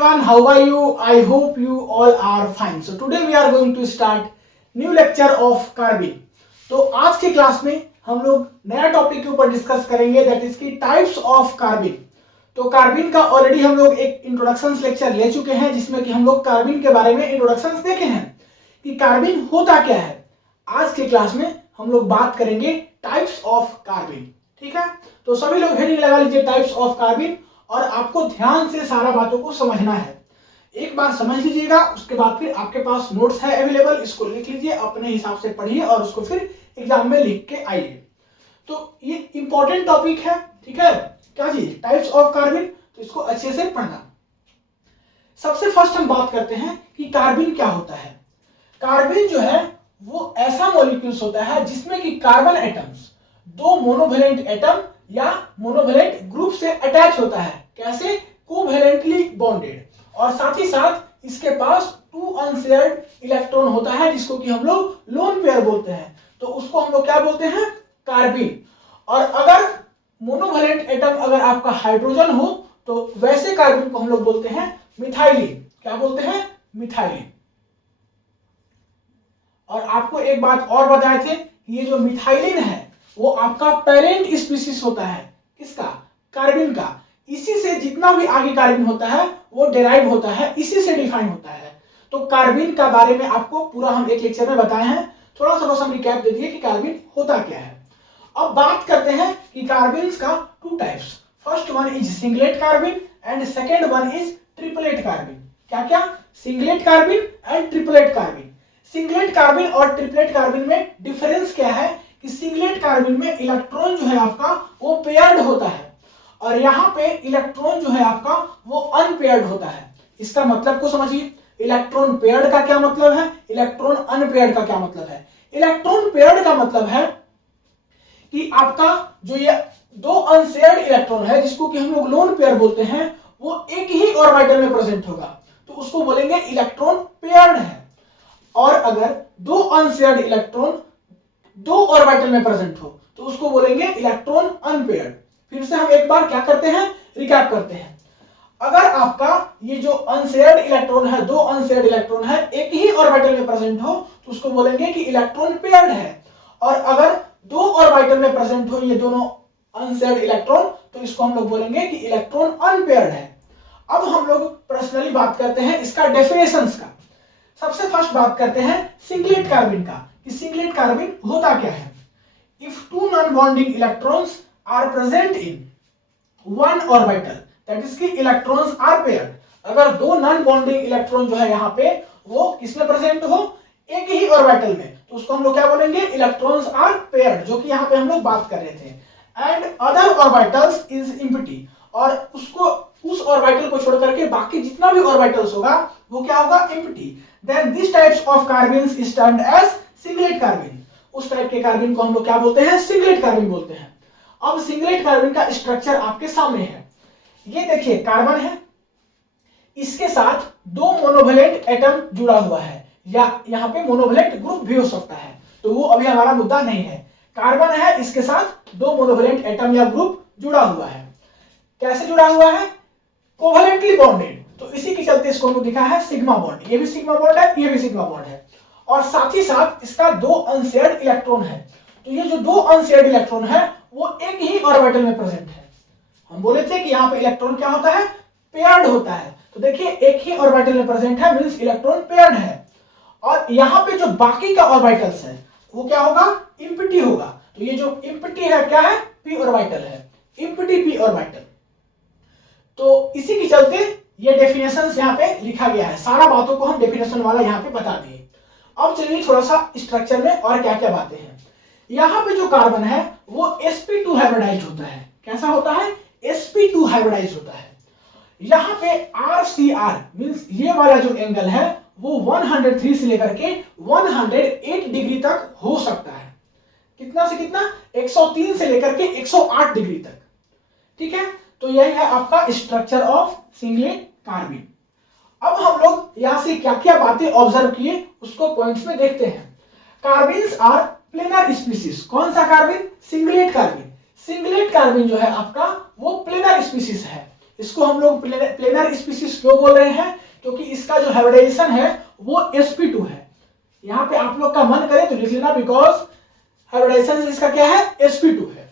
everyone, how are you? I hope you all are fine. So today we are going to start new lecture of कार्बिन. तो आज के class में हम लोग नया टॉपिक के ऊपर डिस्कस करेंगे, दैट इज की टाइप्स ऑफ कार्बिन. तो कार्बिन का ऑलरेडी हम लोग एक इंट्रोडक्शन लेक्चर ले चुके हैं जिसमें कि हम लोग कार्बिन के बारे में इंट्रोडक्शन देखे हैं कि कार्बिन होता क्या है. आज के क्लास में हम लोग बात करेंगे टाइप्स ऑफ कार्बिन. ठीक है, तो सभी लोग हेडिंग लगा लीजिए टाइप्स ऑफ कार्बिन और आपको ध्यान से सारा बातों को समझना है. एक बार समझ लीजिएगा, उसके बाद फिर आपके पास नोट्स है अवेलेबल, इसको लिख लीजिए, अपने हिसाब से पढ़िए और उसको फिर एग्जाम में लिख के आइए. तो ये इंपॉर्टेंट टॉपिक है. ठीक है, क्या जी, टाइप्स ऑफ कार्बिन, तो इसको अच्छे से पढ़ना. सबसे फर्स्ट हम बात करते हैं कि कार्बिन क्या होता है. कार्बिन जो है वो ऐसा मॉलिक्यूल्स होता है जिसमें कि कार्बन एटम्स दो मोनोवेलेंट एटम या मोनोवेलेंट ग्रुप से अटैच होता है. कैसे? कोवेलेंटली बॉन्डेड, और साथ ही साथ इसके पास टू अनशेयर्ड इलेक्ट्रॉन होता है जिसको कि हम लोग लोन पेयर बोलते हैं. तो उसको हम लोग क्या बोलते हैं? कार्बिन. और अगर मोनोवेलेंट एटम अगर आपका हाइड्रोजन हो तो वैसे कार्बिन को हम लोग बोलते हैं मिथाइलिन. क्या बोलते हैं? मिथाइलिन. और आपको एक बात और बताए थे, ये जो मिथाइलिन है वो आपका पेरेंट स्पीशीज होता है. किसका? कार्बिन का. इसी से जितना भी आगे कार्बिन होता है वो डेराइव होता है, इसी से डिफाइन होता है. तो कार्बिन का बारे में आपको पूरा हम एक लेक्चर में बताए हैं. थोड़ा सा बस हम रिकैप दे दिए कि कार्बिन होता क्या है. अब बात करते हैं कि कार्बिन का two types. First one is singlet carbene and second one is triplet carbene. क्या क्या? Singlet carbene and triplet carbene. Singlet carbene और ट्रिपलेट कार्बिन में डिफरेंस क्या है कि सिंगलेट कार्बिन में इलेक्ट्रॉन जो है आपका वो पेयर्ड होता है और यहाँ पे इलेक्ट्रॉन जो है आपका वो अनपेयर्ड होता है. इसका मतलब को समझिए. इलेक्ट्रॉन पेयर्ड का क्या मतलब है, इलेक्ट्रॉन अनपेयर्ड का क्या मतलब है. इलेक्ट्रॉन पेयर्ड का मतलब है कि आपका जो ये दो अनशेयर्ड इलेक्ट्रॉन है जिसको कि हम लोग लोन पेयर बोलते हैं वो एक ही ऑर्बिटल में प्रेजेंट होगा तो उसको बोलेंगे इलेक्ट्रॉन पेयर्ड है. और अगर दो अनशेयर्ड इलेक्ट्रॉन दो ऑर्बिटल में प्रेजेंट हो तो उसको बोलेंगे इलेक्ट्रॉन अनपेयर्ड. फिर से हम एक बार क्या करते हैं, रिकैप करते हैं. अगर आपका ये जो अनशेयर्ड इलेक्ट्रॉन है, दो अनशेयर्ड इलेक्ट्रॉन है, एक ही ऑर्बिटल में प्रेजेंट हो तो उसको बोलेंगे कि इलेक्ट्रॉन पेयर्ड है. और अगर दो ऑर्बिटल में प्रेजेंट हो ये दोनों अनशेयर्ड इलेक्ट्रॉन तो इसको हम लोग बोलेंगे कि इलेक्ट्रॉन अनपेयर्ड है. अब हम लोग पर्सनली बात करते हैं इसका डेफिनेशंस का. सबसे फर्स्ट बात करते हैं सिंगलेट कार्बिन का कि सिंगलेट कार्बिन होता क्या है. If two non bonding electrons are present in one orbital, that is कि इलेक्ट्रॉन्स आर पेयर्ड. अगर दो नॉन बॉन्डिंग इलेक्ट्रॉन जो है यहाँ पे वो किसमें प्रेजेंट हो, एक ही ऑर्बिटल में, तो उसको हम लोग क्या बोलेंगे, इलेक्ट्रॉन्स आर पेयर्ड, जो कि यहाँ पे हम लोग बात कर रहे थे. And other orbitals is empty, और उसको उस ऑर्बिटल को छोड़ करके बाकी जितना भी ऑर्बिटल्स होगा वो क्या होगा, empty. Then this types of carbenes is termed as singlet carbene. उस टाइप के कार्बिन को हम लोग क्या बोलते हैं, सिंगलेट कार्बिन बोलते हैं. अब सिंगलेट कार्बिन का स्ट्रक्चर आपके सामने है. ये देखिए कार्बन है, इसके साथ दो मोनोवेलेंट एटम जुड़ा हुआ है या यहाँ पे मोनोवेलेंट ग्रुप भी हो सकता है, तो वो अभी हमारा मुद्दा नहीं है. कार्बन है, इसके साथ दो मोनोवेलेंट एटम या ग्रुप जुड़ा हुआ है. कैसे जुड़ा हुआ है? Covalently bonded. तो इसी के चलते इसको हमको दिखा है सिग्मा बॉन्ड. ये भी सिग्मा बॉन्ड है, ये भी सिग्मा बॉन्ड है. और साथ ही साथ इसका दो अनशेयर्ड इलेक्ट्रॉन है. तो ये जो दो अनशेयर्ड इलेक्ट्रॉन है वो एक ही ऑर्बिटल में प्रेजेंट है. हम बोले थे कि यहाँ पे इलेक्ट्रॉन क्या होता है, पेयर्ड होता है. तो देखिए एक ही ऑर्बिटल में प्रेजेंट है, मींस इलेक्ट्रॉन पेयर्ड है. और यहाँ पे जो बाकी का ऑर्बिटल्स है वो क्या होगा, एम्प्टी होगा. तो ये जो एम्प्टी है क्या है, पी ऑर्बिटल है, एम्प्टी पी ऑर्बिटल. तो इसी के चलते ये डेफिनेशन यहाँ पे लिखा गया है. सारा बातों को हम डेफिनेशन वाला यहाँ पे बता दिए. अब चलिए थोड़ा सा स्ट्रक्चर में और क्या क्या बातें हैं. यहाँ पे जो कार्बन है वो sp2 हाइब्रिडाइज्ड होता है. कैसा होता है, sp2 हाइब्रिडाइज्ड होता है. यहाँ पे RCR मींस ये वाला जो एंगल है वो 103 से लेकर के 108 डिग्री तक हो सकता है. कितना से कितना, 103 से लेकर के 108 डिग्री तक. ठीक है, तो यही है आपका स्ट्रक्चर ऑफ सिंगलेट कार्बिन. अब हम लोग यहां से क्या क्या बातें ऑब्जर्व किए उसको पॉइंट्स में देखते हैं. कार्बिन्स आर प्लेनर स्पीसीज. कौन सा कार्बिन, सिंगलेट कार्बिन. सिंगलेट कार्बिन जो है आपका वो प्लेनर स्पीसीज है. इसको हम लोग प्लेनर स्पीसीज क्यों बोल रहे हैं, क्योंकि इसका जो हाइब्रिडाइजेशन है वो sp2 है। यहाँ पे आप लोग का मन करे तो लिख लेना, बिकॉज हाइब्रिडाइजेशन इसका क्या है, sp2 है।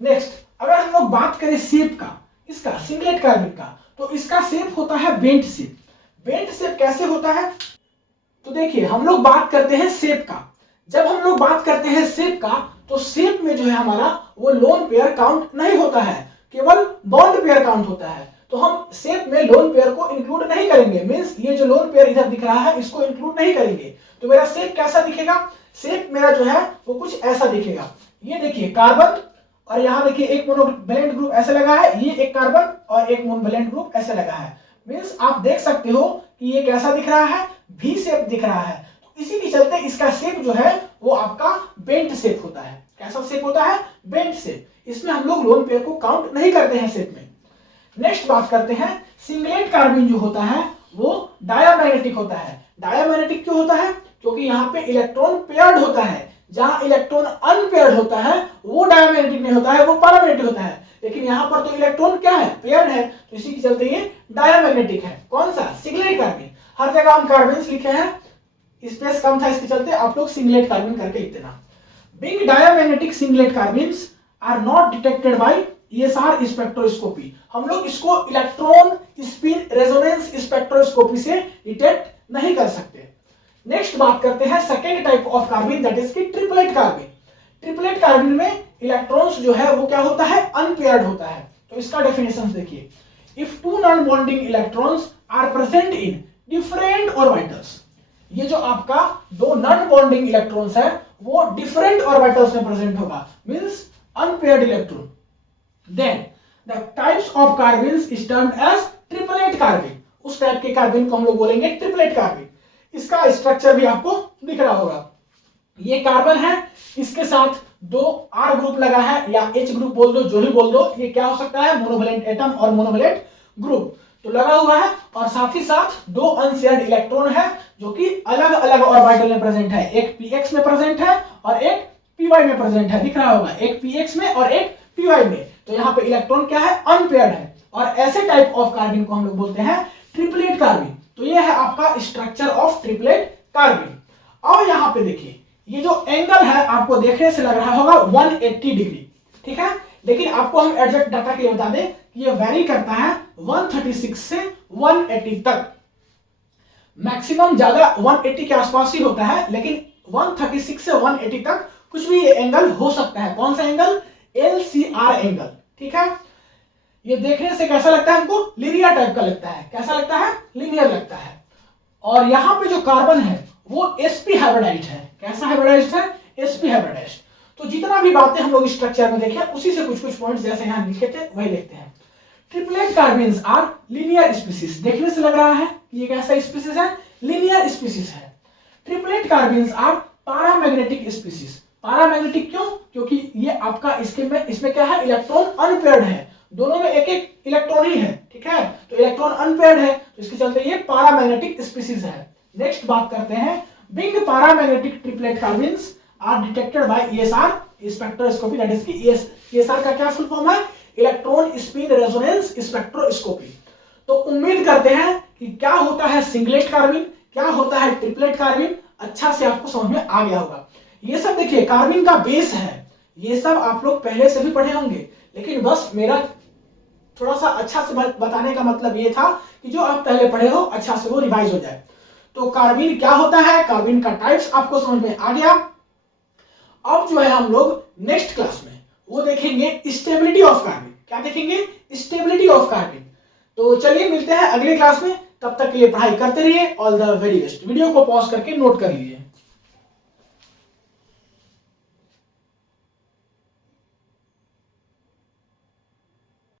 नेक्स्ट, अगर हम लोग बात करें शेप का, इसका सिंगलेट कार्बन का, तो इसका शेप होता है बेंट शेप। बेंट शेप कैसे होता है, तो देखिए हम लोग बात करते हैं शेप का। जब हम लोग बात करते हैं शेप का, तो शेप में जो है हमारा वो लोन पेयर काउंट नहीं होता है, केवल बॉन्ड पेयर काउंट होता है। तो हम शेप में लोन पेयर को इंक्लूड नहीं करेंगे, मींस ये जो लोन पेयर इधर दिख रहा है इसको इंक्लूड नहीं करेंगे। तो मेरा शेप कैसा दिखेगा, शेप मेरा जो है वो कुछ ऐसा दिखेगा। ये देखिए कार्बन, और यहाँ देखिए एक मोनोवैलेंट ग्रुप ऐसे लगा है, ये एक कार्बन और एक मोनोवैलेंट ग्रुप ऐसे लगा है। मींस आप देख सकते हो कि ये कैसा दिख रहा है, भी शेप दिख रहा है। तो इसी के चलते इसका शेप जो है वो आपका बेंट शेप होता है। कैसा शेप होता है, बेंट शेप। इसमें हम लोग लोन पेयर को काउंट नहीं करते हैं शेप में। नेक्स्ट बात करते हैं, सिंगलेट कार्बन जो होता है वो डायमैग्नेटिक होता है। डायमैग्नेटिक क्यों होता है, क्योंकि यहाँ पे इलेक्ट्रॉन पेयर्ड होता है। जहां इलेक्ट्रॉन अनपेयर्ड होता है वो डायमैग्नेटिक नहीं होता है, वो पैरामैग्नेटिक होता है। लेकिन यहाँ पर तो इलेक्ट्रॉन क्या है, पेयर्ड है, तो इसी के चलते ये डायमैग्नेटिक है। कौन सा, सिंगलेट कार्बन। हर जगह हम कार्बन लिखे हैं, स्पेस कम था इसके चलते आप लोग सिंगलेट कार्बन करके लिख देना। Being diamagnetic singlet carbons are not detected by ESR spectroscopy. हम लोग इसको इलेक्ट्रॉन स्पिन रेजोनेंस स्पेक्ट्रोस्कोपी से डिटेक्ट नहीं कर सकते। नेक्स्ट बात करते हैं second type of carbon, that is की ट्रिपलेट कार्बन। ट्रिपलेट कार्बन में इलेक्ट्रॉन्स जो है वो क्या होता है, अनपेयर्ड होता है। तो इसका डेफिनेशन देखिए, if two non bonding electrons are present in different orbitals, ये जो आपका दो नॉन बॉन्डिंग इलेक्ट्रॉन्स है वो डिफरेंट ऑर्बिटल्स में प्रेजेंट होगा, means unpaired electron, then the types of carbons is termed as triplet carbon. उस टाइप के कार्बन को हम लोग बोलेंगे ट्रिपलेट कार्बन। इसका स्ट्रक्चर भी आपको दिख रहा होगा। ये कार्बन है, इसके साथ दो R ग्रुप लगा है या H ग्रुप बोल दो, जो ही बोल दो। ये क्या हो सकता है, मोनोवैलेंट एटम और मोनोवैलेंट ग्रुप तो लगा हुआ है। और साथ ही साथ दो अनशेयर्ड इलेक्ट्रॉन है जो कि अलग अलग ऑर्बिटल में प्रेजेंट है। एक px में प्रेजेंट है और एक py में प्रेजेंट है, दिख रहा होगा, एक px में और एक py में। तो यहाँ पे इलेक्ट्रॉन क्या है, अनपेयर्ड है। और ऐसे टाइप ऑफ कार्बन को हम लोग बोलते हैं ट्रिपलेट कार्बन। तो ये है आपका स्ट्रक्चर ऑफ ट्रिपलेट कार्बन। और यहाँ पे देखिए, ये जो एंगल है आपको देखने से लग रहा होगा 180 डिग्री, ठीक है। लेकिन आपको हम एग्जैक्ट डाटा के लिए बता दें कि ये वेरी करता है 136 से 180 तक। मैक्सिमम ज्यादा 180 के आसपास ही होता है, लेकिन 136 से 180 तक कुछ भी ये एंगल हो सकता है। कौन सा एंगल, LCR एंगल, ठीक है। ये देखने से कैसा लगता है हमको, लीनियर टाइप का लगता है। कैसा लगता है, लीनियर लगता है। और यहाँ पे जो कार्बन है वो sp हाइब्रिडाइज्ड है। कैसा हाइब्रिडाइज्ड है, sp हाइब्रिडाइज्ड। तो जितना भी बातें हम लोग स्ट्रक्चर में देखें उसी से कुछ कुछ पॉइंट्स जैसे यहाँ लिखे थे वही देखते हैं। Triplet carbons are linear species. देखने से लग रहा है कि ये कैसा स्पीसीज है, लीनियर स्पीसीज है। Triplet carbons are paramagnetic species. Paramagnetic क्यों, क्योंकि ये आपका इसमें क्या है, इलेक्ट्रॉन अनपेयर्ड है। दोनों में एक एक इलेक्ट्रॉन ही है, ठीक है। तो इलेक्ट्रॉन अनपेयर्ड है, तो इसके चलते ये पैरामैग्नेटिक स्पीसीज है। नेक्स्ट बात करते हैं, being paramagnetic triplet carbons are detected by ESR spectroscopy. That is की ESR का क्या फुल फॉर्म है, इलेक्ट्रॉन स्पिन रेजोनेंस स्पेक्ट्रोस्कोपी। तो उम्मीद करते हैं कि क्या होता है सिंगलेट कार्बन, क्या होता है ट्रिपलेट कार्बन, अच्छा से आपको समझ में आ गया होगा। ये सब देखिए कार्बन का बेस है, ये सब आप लोग पहले से भी पढ़े होंगे, लेकिन बस मेरा थोड़ा सा अच्छा से बताने का मतलब ये था कि जो आप पहले पढ़े हो अच्छा से वो रिवाइज हो जाए। तो कार्बन क्या होता है, कार्बन का टाइप्स आपको समझ में आ गया। अब जो है हम लोग नेक्स्ट क्लास में वो देखेंगे स्टेबिलिटी ऑफ कार्बन। क्या देखेंगे, स्टेबिलिटी ऑफ कार्बन। तो चलिए मिलते हैं अगले क्लास में, तब तक के लिए पढ़ाई करते रहिए। All the very best. Video को पॉज करके नोट कर लीजिए।